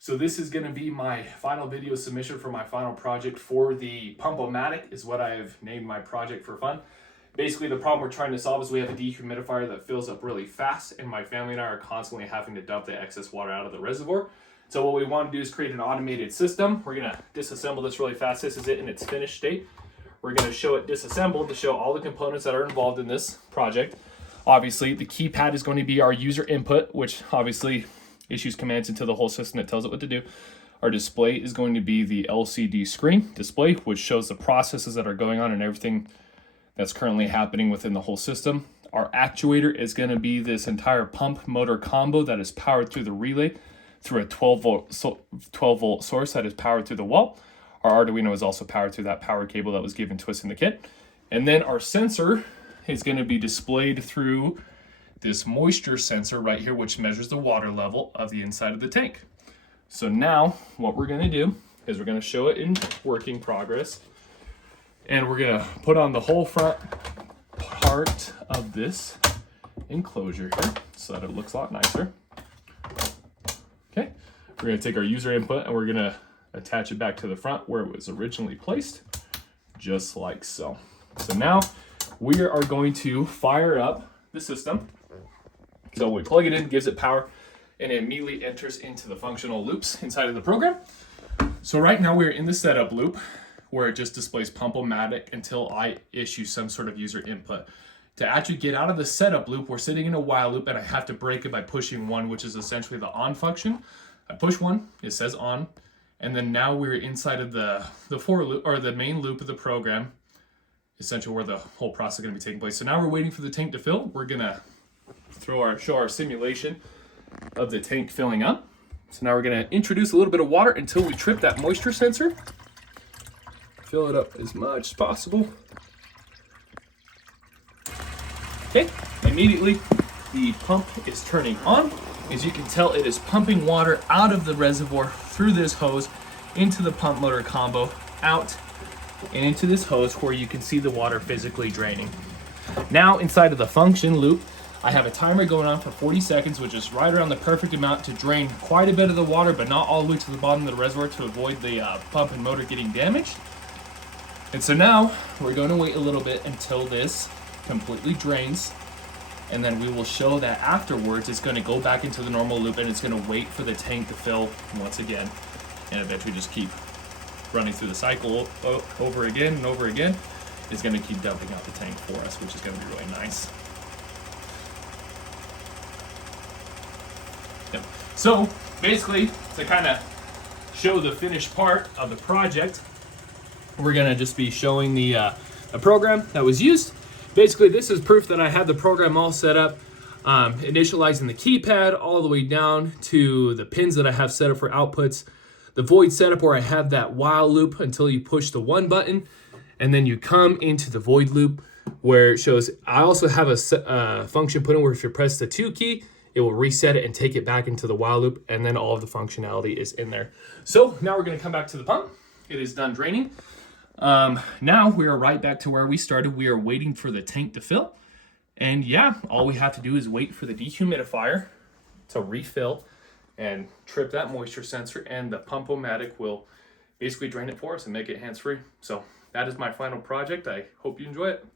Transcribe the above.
So this is going to be my final video submission for my final project for the pump O Matic, is what I've named my project for fun. Basically, the problem we're trying to solve is we have a dehumidifier that fills up really fast, and my family and I are constantly having to dump the excess water out of the reservoir. So what we want to do is create an automated system. We're going to disassemble this really fast. This is it in its finished state. We're going to show it disassembled to show all the components that are involved in this project. Obviously, the keypad is going to be our user input, which obviously issues commands into the whole system that tells it what to do. Our display is going to be the LCD screen display, which shows the processes that are going on and everything that's currently happening within the whole system. Our actuator is going to be this entire pump motor combo that is powered through the relay through a 12 volt source that is powered through the wall. Our Arduino is also powered through that power cable that was given to us in the kit. And then our sensor is going to be displayed through this moisture sensor right here, which measures the water level of the inside of the tank. So now what we're going to do is we're going to show it in working progress, and we're going to put on the whole front part of this enclosure here so that it looks a lot nicer. Okay, we're going to take our user input and we're going to attach it back to the front where it was originally placed, just like so. So now we are going to fire up the system. So we plug it in, gives it power, and it immediately enters into the functional loops inside of the program. So right now we're in the setup loop where it just displays pump O Matic until I issue some sort of user input. To actually get out of the setup loop, we're sitting in a while loop, and I have to break it by pushing one, which is essentially the on function. I push one, it says on, and then now we're inside of the for loop, or the main loop of the program, essentially where the whole process is going to be taking place. So now we're waiting for the tank to fill. We're going to show our simulation of the tank filling up. So now we're going to introduce a little bit of water until we trip that moisture sensor. Fill it up as much as possible. Okay, immediately the pump is turning on. As you can tell, it is pumping water out of the reservoir through this hose into the pump motor combo, out and into this hose where you can see the water physically draining. Now inside of the function loop, I have a timer going on for 40 seconds, which is right around the perfect amount to drain quite a bit of the water, but not all the way to the bottom of the reservoir to avoid the pump and motor getting damaged. And so now we're going to wait a little bit until this completely drains, and then we will show that afterwards it's going to go back into the normal loop and it's going to wait for the tank to fill once again, and eventually just keep running through the cycle over again and over again. It's going to keep dumping out the tank for us, which is going to be really nice. Yep. So basically, to kind of show the finished part of the project, we're going to just be showing the program that was used. Basically, this is proof that I had the program all set up, initializing the keypad all the way down to the pins that I have set up for outputs, the void setup where I have that while loop until you push the one button, and then you come into the void loop where it shows. I also have a function put in where if you press the 2 key, it will reset it and take it back into the while loop, and then all of the functionality is in there. So now we're going to come back to the pump. It is done draining. Now we are right back to where we started. We are waiting for the tank to fill. And yeah, all we have to do is wait for the dehumidifier to refill and trip that moisture sensor, and the pump O Matic will basically drain it for us and make it hands-free. So that is my final project. I hope you enjoy it.